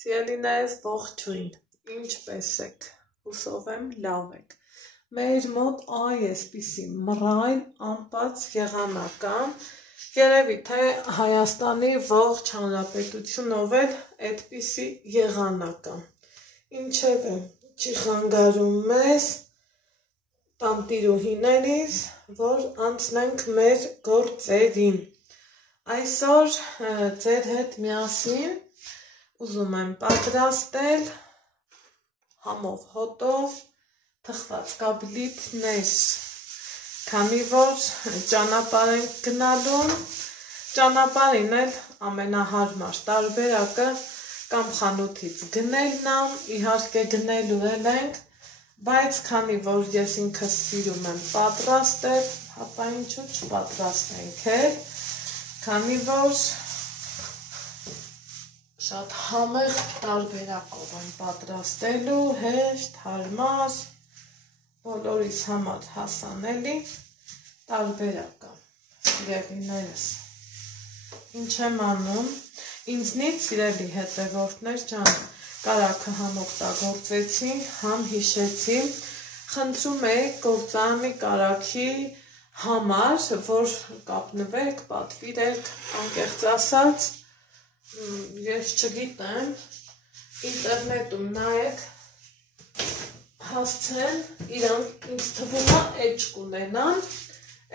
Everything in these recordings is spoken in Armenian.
Սիրելիներս ողջույն, ինչպես եք, հուսով եմ լավ եք, մեր մոտ այսպիսի մռայլ անպած եղանական, երևի թե Հայաստանի ողջ հանրապետությունով էլ այդպիսի եղանական, ինչև է չի խանգարում մեզ տանտիրուհիներից, որ անցնենք մեր գործերին, այսօր ձեր հետ միասին ուզում եմ պատրաստել համով հոտով թխված կաբլիթներ, քանի որ ճանապարհ ենք գնալու, ճանապարհին էլ ամենահարմար տարբերակը կամ խանութից գնելն է, իհարկե գնելու էլ ենք, բայց քանի որ ես ինքս սիրում եմ պատրաստել, հապա ինչու չպատրաստենք էլ, քանի որ շատ համեղ տարբերակով եմ պատրաստելու, հեշտ, հարմար, բոլորիս համար հասանելի տարբերակը, սիրելիներս, ինչ եմ անում, ինձնից սիրելի հետևորդներ ջան, կարագը համ օգտագործեցի, համ հիշեցի, խնդրում եք գործարանի կարագի համար, որ կապնվեք, պատվիրեք, անկեղծ ասած, ես չգիտեմ, ինտերնետում նայեք, հասցեն, իրանք ինձ թվում է էջ կունենան,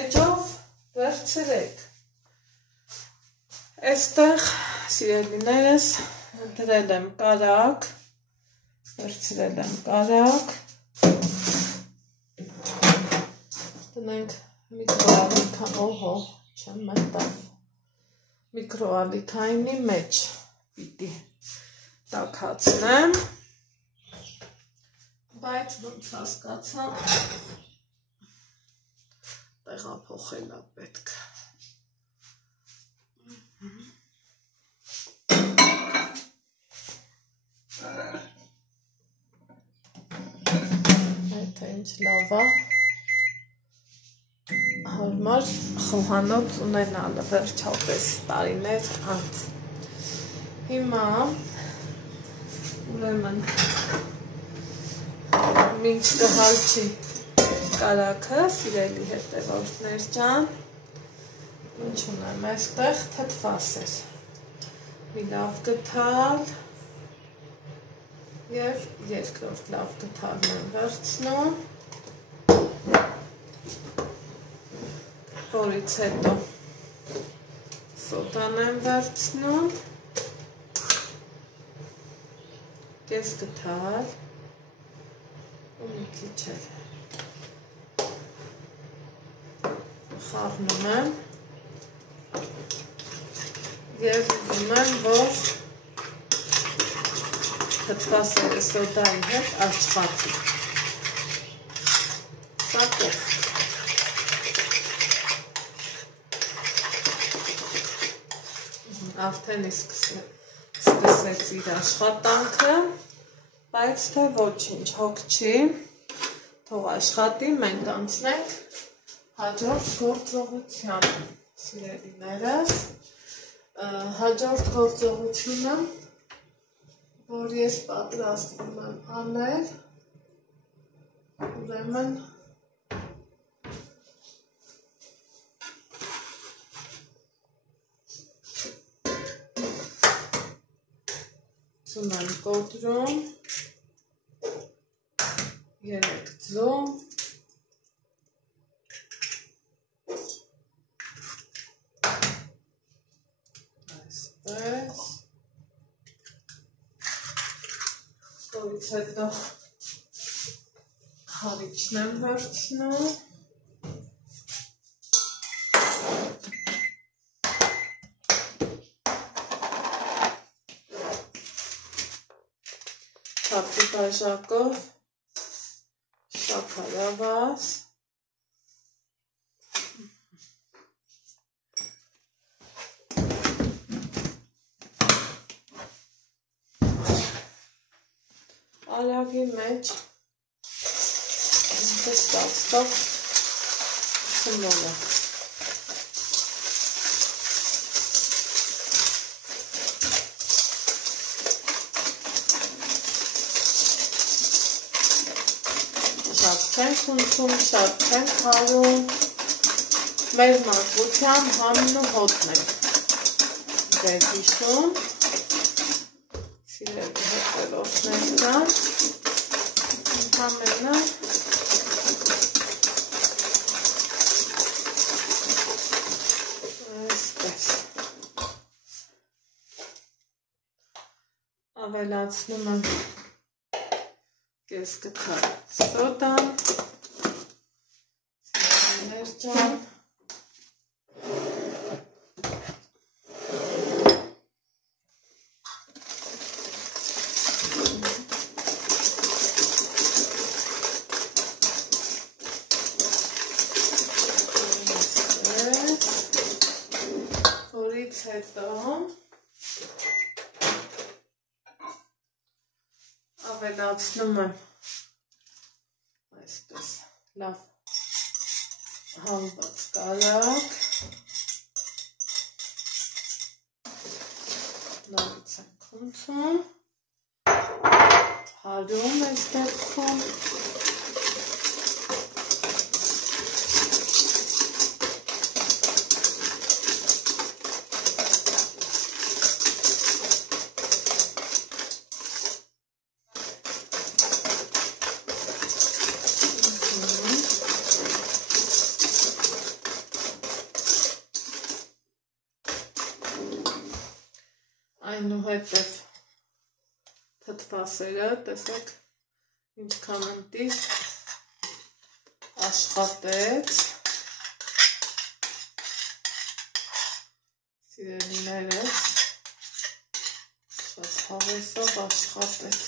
էջով վերցրեք, այստեղ սիրելիներս դրել եմ կարագ, վերցրել եմ կարագ, տնենք միկրոալիքային, օհո, չեմ մտավ, միկրոալիքայինի մեջ պիտի տաքացնեմ, բայց ոնց հասկացա, տեղափոխել է պետք, Այդ ինչ լավ է, հարմար խոհանոց ունենալը վերջապես տարիներ անց, հիմա ուրեմն մինչ կհարչի կարագը, սիրելի հետևորդներ ջան, ինչ ունեմ այստեղ թթվասեր, մի լավ գթալ և երկրորդ լավ գթալն եմ վերցնում, որից հետո սոդան եմ վերցնում, կես գթալ ու մի քիչ էլ խառնում եմ և ուզում եմ, որ թթվասերը սոդայի հետ աշխատի, սա կողք, արդեն սկսեց իր աշխատանքը, բայց թե ոչինչ, հոգ չի, թող աշխատի, մենք անցնենք հաջորդ գործողությանը, սիրելիներս, հաջորդ գործողությունը, որ ես պատրաստվում եմ անել, ուրեմն ծում եմ կոտրում, 3 ձու, այսպես, որից հետո խարիչն եմ վերցնում, Չափի բաժակով շաքարավազ, արագի մեջ ինքս տաստով խմում է, չենք ունցում, շատ չենք հարում, մեր մակության համն ու հոտն ենք ձեզ հիշում, սիրելի հետևորդներ կան, ընդամենը այսպես ավելացնում եմ կես կթար սոդան, սիրելիներ ջան, որից հետո ավելացնում եմ այսպես լավ համված կարակ, նորից ենք ունցում, հարում այս դեպքում, այնուհետև թթվասերը, տեսեք ինչքան ընտիր աշխատեց, սիրելիներս, շատ հավեսով աշխատեց,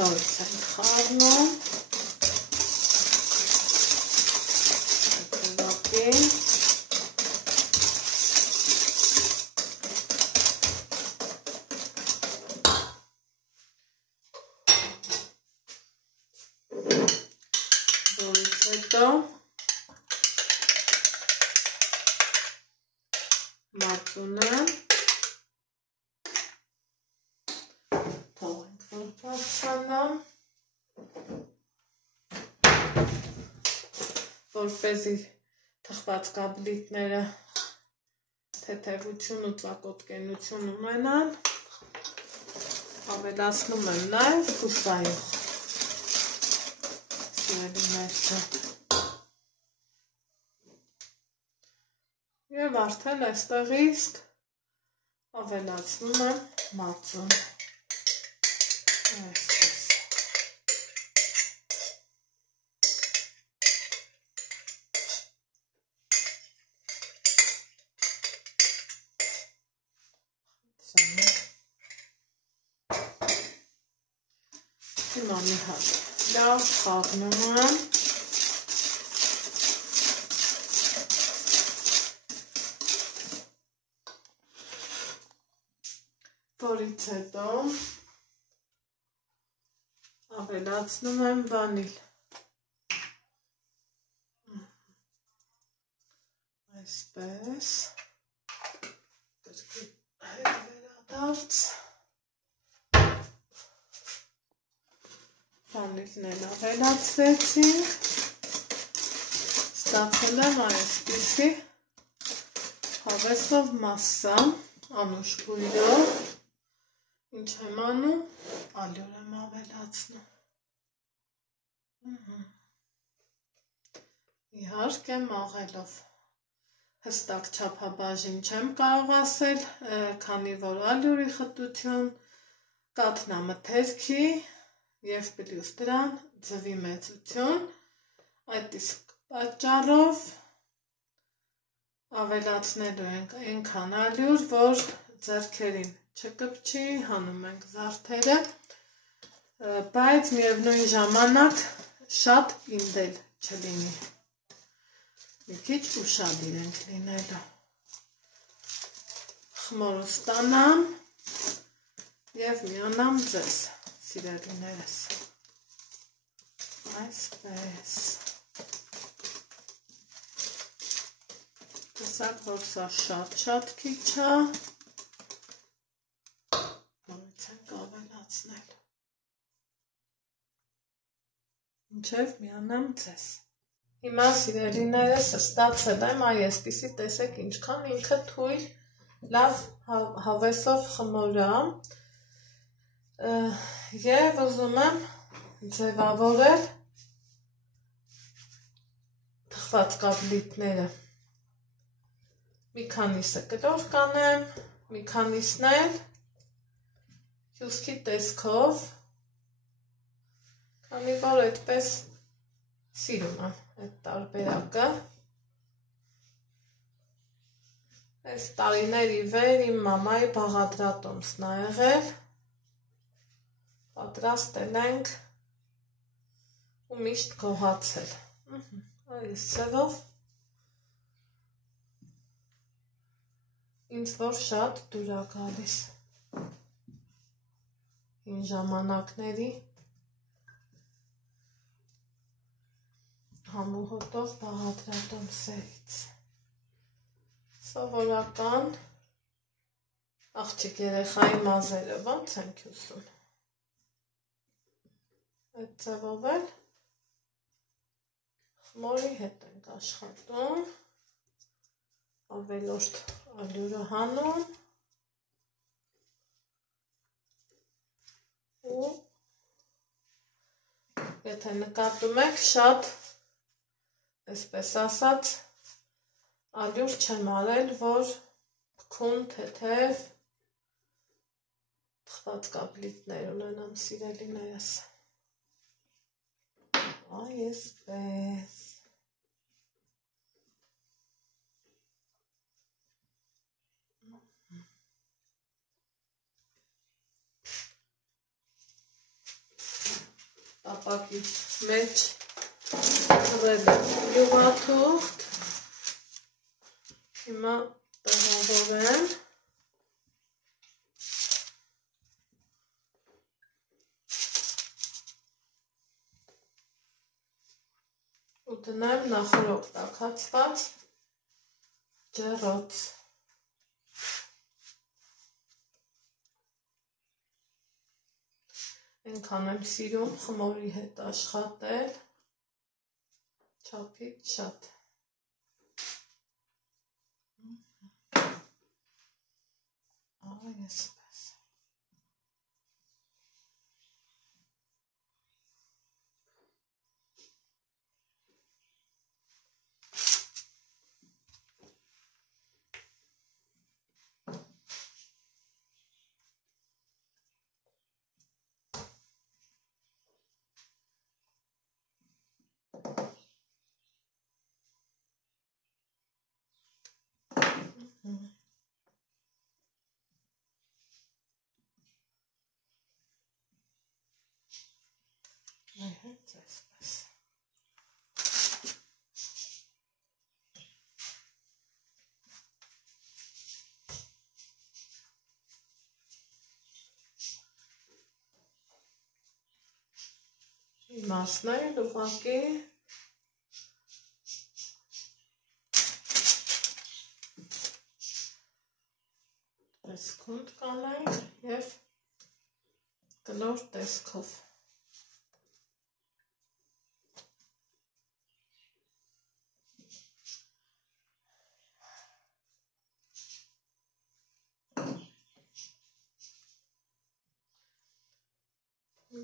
նորից ենք խառնում, հետևակի, որից հետո մածունը թողենք որ բարձրանամ, որպեսզի թխված կաբլիտները թեթևություն ու ծակոտկենություն ունենան, ավելացնում եմ նաև կուսայող, սիրելիներ ջան, և արդեն այստեղ իսկ ավելացնում եմ մածուն, այսպես, հիմա մի հատ լավ խառնում եմ, որից հետո ավելացնում եմ վանիլ, այսպես, հետ վերադարձ, վանիլն ավելացրեցինք, ստացել եմ այսպիսի հավեսով մասսա, անուշ բույրով, ինչ եմ անում, ալյուր եմ ավելացնում, իհարկե մաղելով, հստակ չափաբաժին չեմ կարող ասել, քանի որ ալյուրի խտություն, կաթնամթերքի և պլյուս դրան ձվի մեծություն, այդ իսկ պատճառով ավելացնելու ենք այնքան ալյուր, որ ձեռքերին չկպչի, հանում ենք զարդերը, բայց միևնույն ժամանակ շատ պինդել չլինի, մի քիչ ուշադիր ենք լինելու, խմորը ստանամ և միանամ ձեզ, սիրելիներս, այսպես, տեսակ, որ սա շատ քիչ է, որեցենք ավելացնել, մինչև միանամ ձեզ, հիմա սիրելիներս ստացել եմ, այ այսպիսի տեսեք ինչքան ինքը թույլ լավ հավեսով խմոր է և ուզում եմ ձևավորել թխված կապլիտները, մի քանիսը կլոր կանեմ, մի քանիսն էլ հյուսքի տեսքով, քանի որ այդպես սիրում եմ այդ տարբերակը, այս տարիների վեր իմ մամայի բաղադրատոմսն է եղել, պատրաստել ենք ու միշտ գոհացել, այս ձևով, ինձ որ շատ դուր է գալիս հին ժամանակների համուհոտով բաղադրատոմսերից, սովորական աղջիկ երեխայի մազերը ոնց ենք ուզում, այդ ձևով էլ խմորի հետ ենք աշխատում, ավելորդ ալյուրը հանում ու եթե նկատում եք շատ, այսպես ասած, ալյուր չեմ արել, որ թքուն, թեթև, թխված կապլիտներ ունենամ սիրելիներս, այսպես, ապակի մեջ թռել յուղաթուղթ, հիմա տեղավորեմ, ու դնեմ նախորդ տաքացված ջեռոց, այնքան եմ սիրում խմորի հետ աշխատել, չափից շատ, այսպես, այսպես, իմաստն էլ ուղղակի տեսքունդ կանենք և կլոր տեսքով,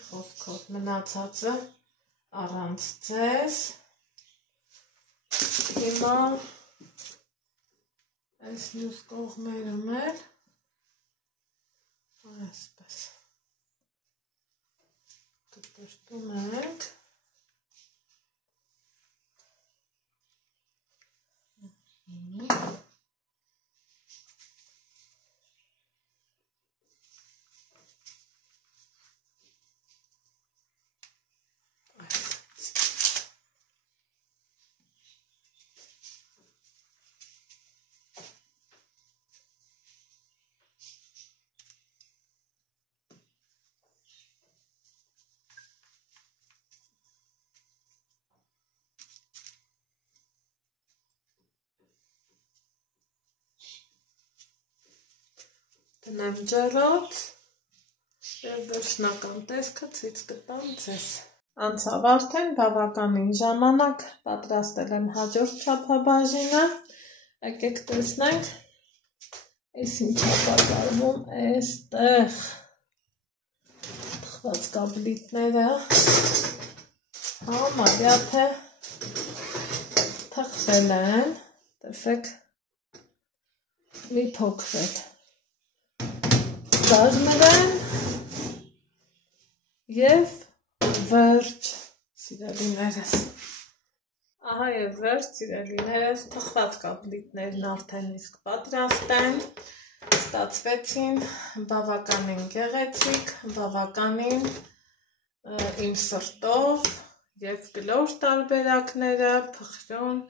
խոսքով մնացածը առանց ձեզ, հիմա այս մյուս կողմերում էլ, այսպես, կտրտում ենք, դնեմ ջեռոց և վերջնական տեսքը ցույց կտամ ձեզ։ Անցավ արդեն բավականին ժամանակ, պատրաստել եմ հաջորդ չափաբաժինը, եկեք տեսնենք, այս ինչ է կատարվում այստեղ։ Թխված կաբլիտները համարյա թե թխվել են, տեսեք մի փոքր էլ բազմել են և վերջ, սիրելիներս։ Ահա և վերջ, սիրելիներս, թխված կաբլիտներն արդեն իսկ պատրաստ են, ստացվեցին բավականին գեղեցիկ, բավականին իմ սրտով և կլոր տարբերակները, փխրուն,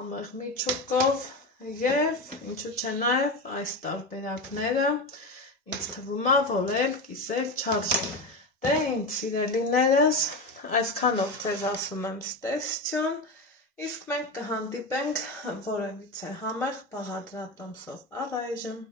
համեղ միջուկով և ինչու չէ նաև այս տարբերակները ինձ թվում է, որ էլ կիսել չարժեն։ Դե ինձ սիրելիներս, այսքանով ձեզ ասում եմ ստեսություն, իսկ մենք կհանդիպենք որևիցե համեղ բաղադրատոմսով առայժմ։